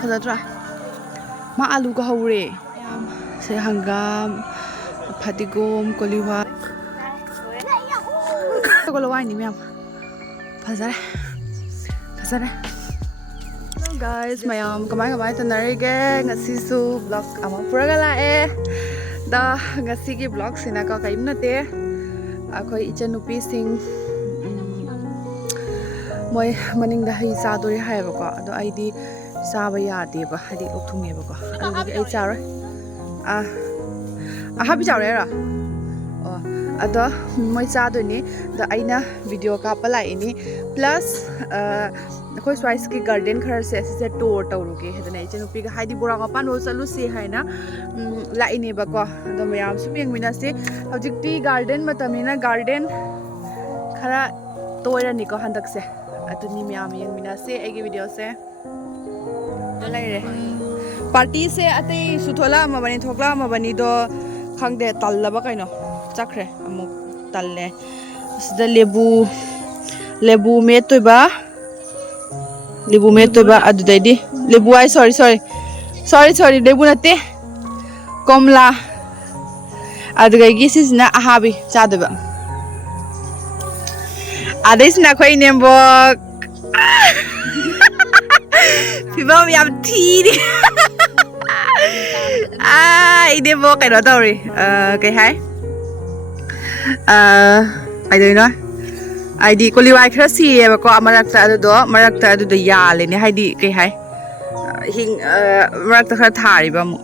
ꯐꯖꯗ꯭ꯔꯥ ꯃꯥ ꯑꯂꯨꯒ ꯍꯧꯔꯦ ꯁꯦ ꯍꯪꯒꯥꯝ ꯐꯗꯤꯒꯣꯝ ꯀꯣꯂꯤꯍꯋꯥꯏ ꯍꯋꯥꯏꯅꯤ ꯃꯌꯥꯝ ꯐꯖꯔꯦ ꯐꯖꯔꯦ guys mayam kamai tanarige ngasisu vlog ama puraga lae da ngasigi vlog sina ka kaim nate akhoi ichanupi sing moi maning da hai sa dori haiba ko ado aidi saba yade ba hadi okthunge ba ko adi ai charoi a habi charoi ra ado moi cha do ni da aina video ka pala ini plus अखोई स्वाइस की garden खर से से tour तौरुगे हेदने इचनुपी गा हाइदी बोरा मपान हो चलु से हैना लाइने बको अदो मयाम सुमिंग मिना से हजिकटी गार्डन मतमिना गार्डन खरा तोयरनी को हंदक से अतनी मयाम यंग मिना से एगी वीडियो से लाइरे पार्टी से अते सुथोला मबनी थोकला मबनी दो खंगदे तल्लबा कइनो चखरे अमुक तल्ले सदा लेबू में तोबा लेबू में तो अदुदैदी लेबू आई सॉरी लेबू नते कमला अदुगैगी सिजना अहाबी चादबा आदैसना खोइ नेमबो फिबम याम थीरी इदेबो कैनो तौरी कै हाय आइदैनो आइदी कोलिवाई खरा सिएबको मरक्ता अदुदो यालेने हाइदी कै हाय हिंग मरक्ता खरा थारिबा मु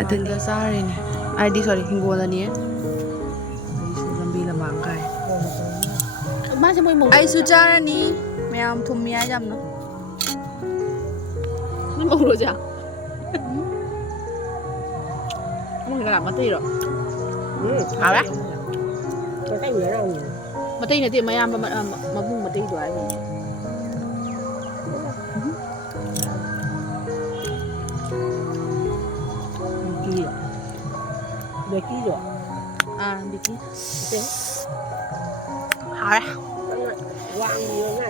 अदुदा सारेने आइदी सॉरी हिंगोलानी आइसु लंबी लमांग काय मासे मोय मो आइसु चारानी मयाम थुमिया जामनो नि मोरोजा मुंगा मतेरो आवा matay na di mayam mabung matay do ay Beki do beki okay ha wang ni na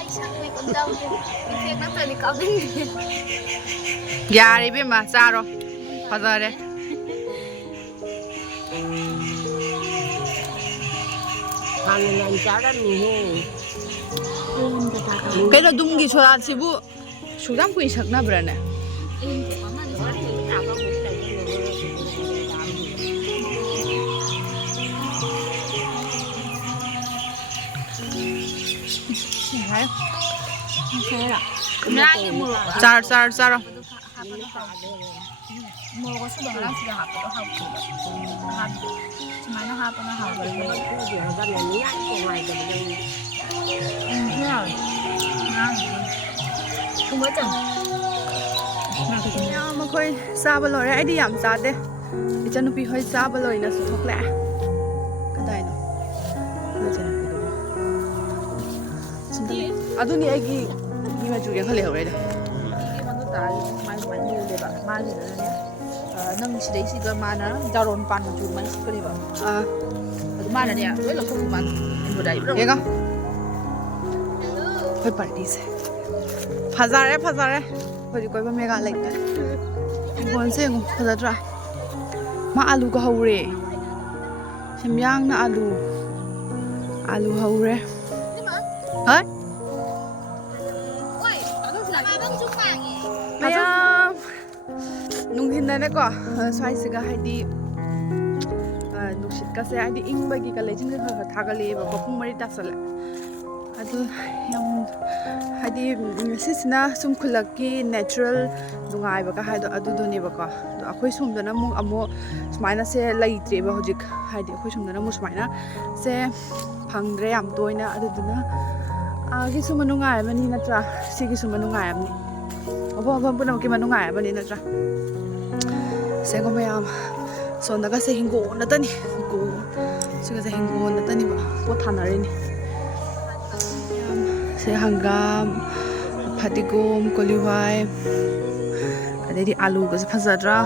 ai sang ni kom daw ni na tali ka bin yari be ma charo fazare Kaya dumgi chola sibu sudam kui sakna brane Char mua có số lượng lắm sudah hafal cuma hafal không mới chừng mà khơi xa bao lâu đấy ai đi giảm giá đấy để cho nó bị hơi xa bao lâu là sự thuộc lẽ cái này nó à tôi nghĩ ai ghi nhưng mà chủ yếu hơi liệu đấy đấy mai gì nữa nâng sĩ đấy sĩ mana jaron pan chủ mấy cái này bảo mana nè với là không man vừa đấy nghe không hơi party se phazare hồi coi bao mega lạnh đấy buồn xe ngủ phazar ra mà alu có hậu re xem yang na alu hậu re hả mày nung hinda na ko swai siga haidi nushit ka se haidi ing bagi ka lejin ka thagale ba ko pung mari tasala adu yam haidi sisna sum khulaki natural dungai ba ka haido adu do ne ba ko do akhoi sum dana mu amo smaina se laitre ba hojik haidi akhoi sum dana mu smaina se phangdre yam toina adu duna agi sum manungai mani natra sigi sum manungai amni obo punam ki manungai bani natra se ko mayam sonda ka se hingo na tani go se ka se hingo na tani ba po thanare ni se hangam fatigom kolihwai adedi alu ka se phajadra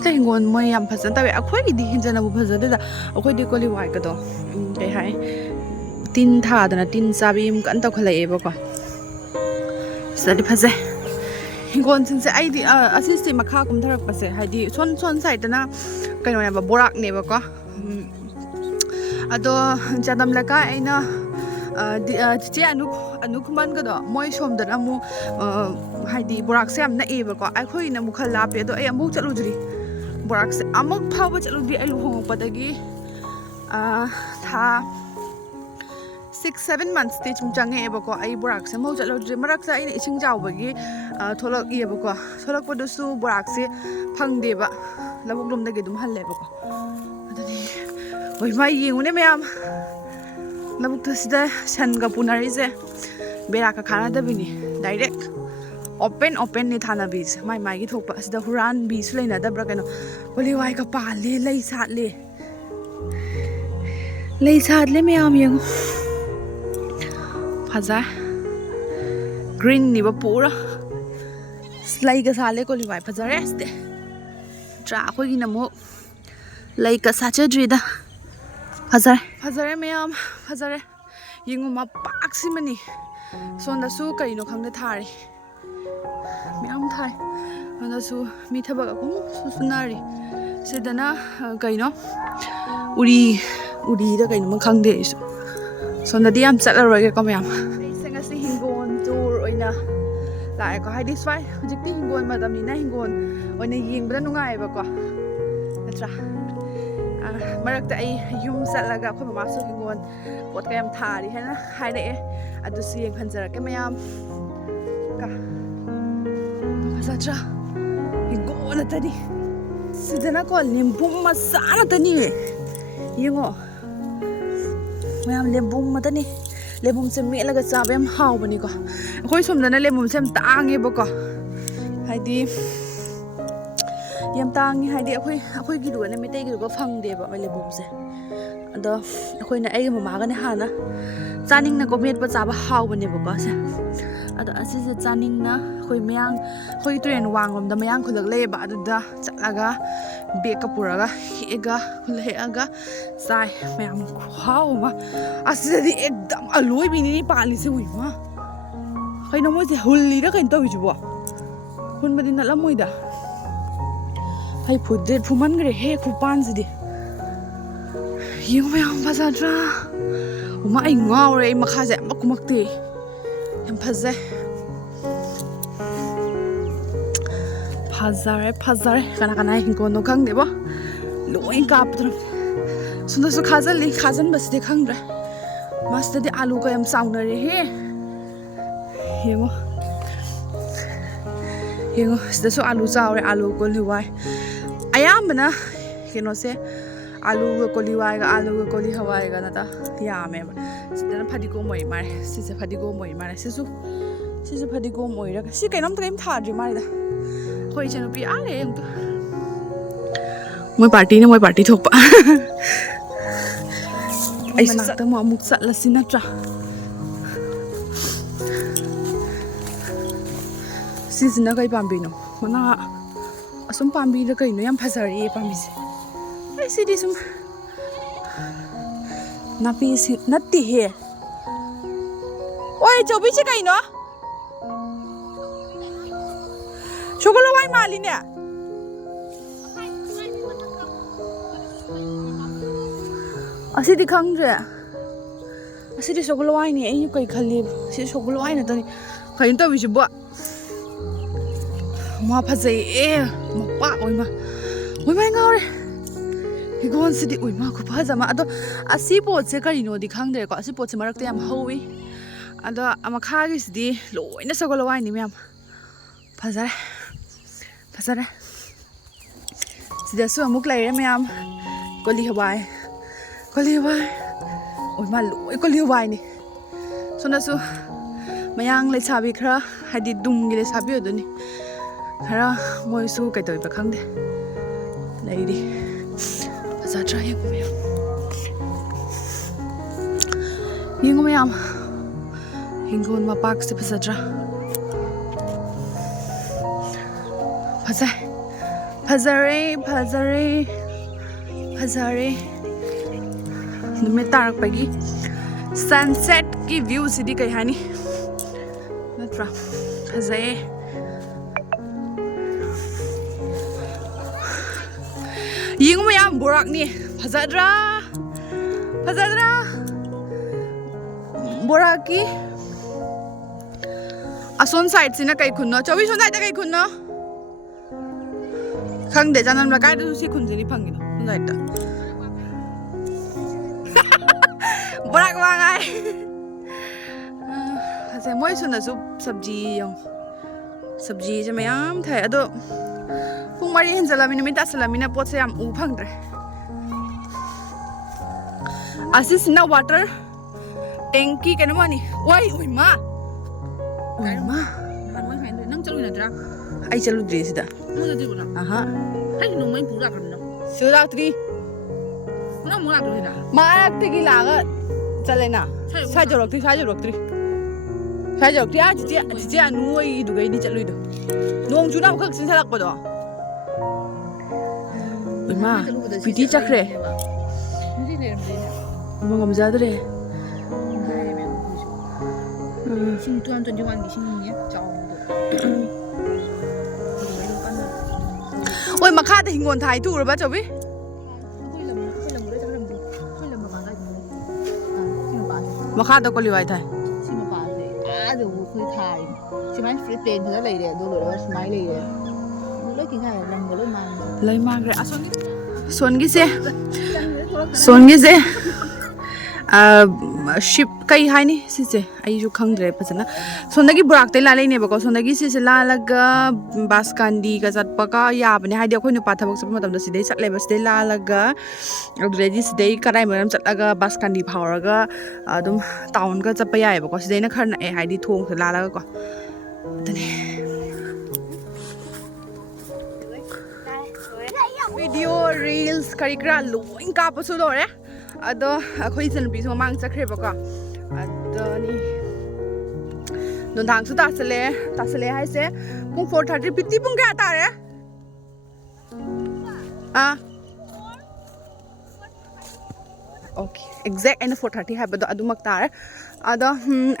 sida hingon moi yam phajana tawe akhoi gi di hinjana bu phajade da akhoi di koli wai ka do ke hai tin tha dana tin sabi im kan ta khalai ba ko sadi phajai hingon sin se ai di assist makha kum tharak pa se hai di son side na kai no ba borak ne ba ko ado chadam la ka aina che anu kuman ga do moi som da amu hai di borak se am na e ba ko ai khoi na mu khala pe do ai amu chalu jri borak se amuk phawa chalu di ai lu hong pa da gi tha 6-7 months ti chum change e ba ko ai borak se mo chalu jri marak sa ai ising jaw ba gi tholak e ba ko tholak pa do su borak se phang de ba labuk lum da gi dum hal le ba ko adani oi mai yeng ne mayam labuk ta sida san ga punari se bera ka khana da bini direct open ni thana bi mai gi thok pa sida huran bi su leina da bra kano boli wai ka pa le lei sat le mayam yeng phaja green ni ba pura slai ga sale ko li wai phaja rest tra khoi gi namo lei ka sa cha dri da phajare mayam phajare yingu ma pak simani sonda su kai no khang da thari mayam thai sonda su mi thaba ka kum su sunari sedana kai no uri da kai no khang de isu sonda di am chatla roi ka mayam senga si hingon tour oina lai ko hai dis fai hujikti hingon madam ni na hingon oina yeng bra nungai ba ko atra marakta ai yum satlaga khoi mama su hingon pot kayam thari hena haire adu si yeng khanjar ke mayam ka pasatra hingon atani sidana ko limbum masana tani yengo mayam limbum matani lebum se melaga chabem haw bani ko khoi somdana lebum sem tange ba ko haidi yam tangi haidi akhoi gi ru ne metai gi ru phang de ba le bum se ado akhoi na ai mama ga ne hana chaning na ko met ba cha ba haw bane ba ko se ado asi se chaning na khoi mayang khoi tren wang rom da mayang khulak le ba adu da chalaga be ka puraga ega khul he aga sai mayam haw ma asi di ekdam aloi bi ni pali se hui ma khoi no mo se hulli da kain tawi ju bo hun ba din na lamoi da hai phudde phuman gre he khupan jidi yeng mayam phajadra uma ai ngawre ai makha je makumakte yam phajai phajare kana hingo no khang de ba loi kap trum sunda su khajan bas de khang ra mas de alu ka yam sauna re he yengo sida su alu chaure alu ko liwai ayambana keno se alu ko liwai ga alu ko li hawai ga na ta yame ba sida phadi ko moi mare si se phadi ko moi mare sisu phadi ko moi ra si kainom ta kaim thadri mare da khoi chanu pi ale em to moi party thok pa ai sa ta mo amuk sa la sinatra sisina kai pambi no mana asum pambi da kai no yam phasari pambi se ai sidi sum napi si natti he oi chobi che kai no chokola wai mali ne asidi khangre asidi chokola wai ni ai kai khali si chokola wai na tani kai to bi bo ma phajai ma pa oi ma ngawre higon sidi oi ma khu phaja ma ado asi pot se kari no di khang de ko asi pot se marak te yam howi ado ama kha gi sidi loina sagol wai ni myam phajare sida su amuk lai re myam koli hawai oi ma loi koli hawai ni sona su mayang le sabi khra hadi dum gi le sabi oduni khara moi su kai toi pa khang de lai di za tra yengu mayam hingon ma pak se phasa tra ꯐꯖꯔꯦ ꯅꯨꯃꯤꯠ ꯇꯥꯔꯛꯄꯒꯤ sunset ki view sidi kai hani natra fazai ying mo yam borak ni fazadra boraki ason side sina kai khunno chawi son side kai khunno khang de janan la kai du si khun jini phangi no side ta borak wa ngai se moi suna su sabji yong sabji je mayam thai ado pung mari hen salami ni minta salami na pot se yam u phang dre asis na water tanki kan mani oi ma nang chalu na dra ai chalu dre sida mo na dibula aha ai no mai pura kan no sura tri na mo la dre da ma ti gi la ga chalena sa jorok tri Fajaba Yam Leire nuoi du gai ni chalui do nong chu na khak sin salak pa do ma piti chakre mo ngam ja dre sing 2021 gi sing ni chaw oi makha da hingon thai tu ra ba chawi makha da ko liwai thaiดูคือถ่ายใช่ไหมฟรีเปนเพื่ออะไรเดี๋ยวดูเลยว่าสมัยเลยดูเลยกินอะไรแรงเลยมาเลยส่วนกี่เซship kai hai ni si se ai ju khang dre pasana sondagi burak te la leine bako sondagi si se la laga baskandi ga chatpa ka ya bane hai de khoi nu pa thabak sap matam da sidai chatle bas de la laga already sidai karai maram chatlaga baskandi phawraga adum town ga chapa ya bako sidai na kharna e hai di thong la laga ko tani video reels karikra loin ka pasu lore ado akhoi jan bi so mang chakre bako ado ni non thang su ta sele hai se pung 4:30 piti pung ga ta re okay exact and 4:30 hai bado adu mak tar ado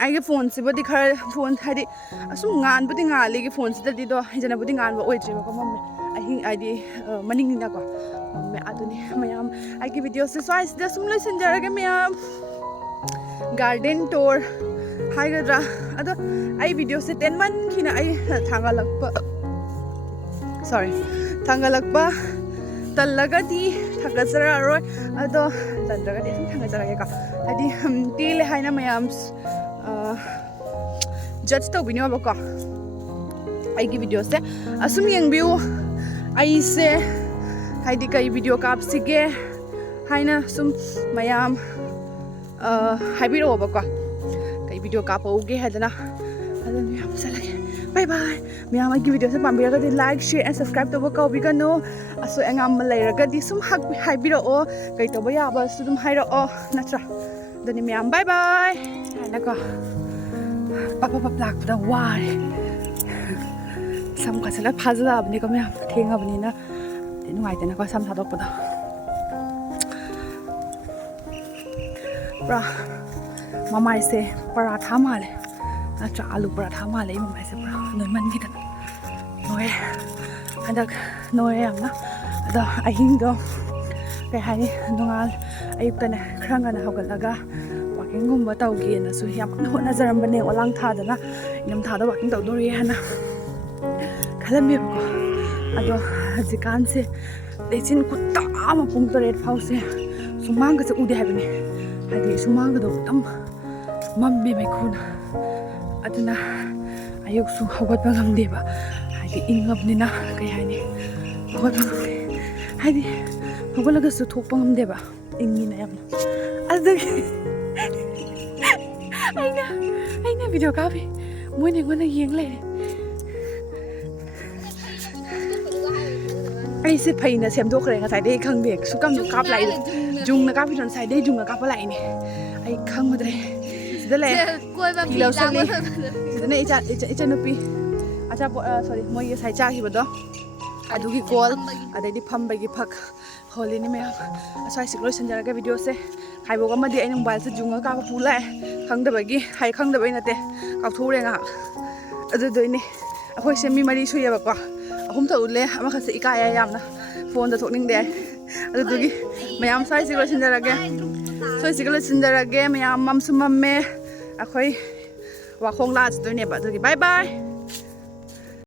ai ge phone se bodi khar phone thadi asum ngan bodi ngali ge phone se di do jana bodi ngan ba oi tre bako mom I think I di maning ni na ko me aduni mayam I give video se so is the sum lesson jara ge mayam garden tour hai gadra ado I video se 10 man khina I thangalakpa tallagadi thagazara roi ado tandragadi thangazara ge ka adi ti le haina mayam judge to bini ba ko I give video se asum yang view I se haidi kai video kap sige haina sum mayam haibiro ba ko kai video kap oge hadana adan yam salage bye bye mayam ai video se pambira ga like share and subscribe to ba ko bi ka no aso engam leira ga di sum hak haibiro o kai to ba ya ba sum hairo o natra dani mayam bye bye ana ko papa plak da ware sam ka sala phazla abni ko mayam thenga abni na nuai te na ko sam thadok pada pra mama ise paratha male acha alu paratha male mama ise pra noi man gi tan noi andak noi amna ada ahing do kai hani dongal ayuk tane khranga na hogalaga walking gumba tawgi na su yam hona jaram bane olang tha dana inam tha da walking taw dori hana khalam me ko ado jikan se lechin kutta ama pung toret phause sumang ga se ude habini hadi sumang ga do tam mamme me khuna aduna ayuk su hogat ba ngamde ba hadi ingap ni na kai hani hogat ba hadi hogalaga su thok pa ngamde ba ingi na yam adu aina video ka bi moi ne ngona yeng le ai se phai na sem do kre nga sai dei khang dek su kam kap lai jung na kap bi don sai dei jung na kap lai ni ai khang ma dre sida le koiba ki lo sali sida ne icha nupi acha sorry moi ye sai cha hi ba do ꯑꯗꯨꯒꯤ call ꯑꯗꯩꯗꯤ ꯐꯝꯕꯒꯤ ꯐꯛ ꯍꯣꯜꯂꯤꯅꯤ ꯃꯌꯥꯝ ꯑꯁ꯭ꯋꯥꯏꯁꯤ ꯂꯣꯏꯁꯤꯟꯖꯔꯒ ꯚꯤꯗꯤꯑꯣꯁꯦ ꯍꯥꯏꯕꯣꯛ ꯑꯃꯗꯤ ꯑꯩꯅ ꯃꯣꯕꯥꯏꯜꯁꯦ ꯖꯨꯡꯉ ꯀꯥꯞꯄ ꯄꯨ ꯂꯥꯛꯑꯦ ꯈꯪꯗꯕꯒꯤ ꯈꯪꯗꯕꯩ ꯅꯠꯇꯦ ꯀꯥꯎꯊꯣꯛꯎꯔꯦ ꯉꯥꯏꯍꯥꯛ ꯑꯗꯨꯗꯣꯏꯅꯤ ꯑꯩꯈꯣꯏꯁꯦ ꯃꯤ 4 ꯁꯨꯏꯌꯦꯕꯀꯣ 3 ꯎꯠꯂꯦ ꯑꯃꯈꯛꯁꯦ ꯏꯀꯥꯏꯌꯦ ꯌꯥꯝꯅ ꯐꯣꯟꯗ ꯊꯣꯛꯅꯤꯡꯗꯦ ꯑꯗꯨꯗꯨꯒꯤ ꯃꯌꯥꯝ ꯁ꯭ꯋꯥꯏꯁꯤ ꯂꯣꯏꯁꯤꯟꯖꯔꯒꯦ ꯃꯌꯥꯝ ꯃꯝꯁꯨ ꯃꯝꯃꯦ ꯑꯩꯈꯣꯏ ꯋꯥꯈꯣꯡ ꯂꯥꯛꯑꯗꯣꯏꯅꯦꯕ ꯑꯗꯨꯒꯤ ꯕꯥꯏ ꯕꯥꯏ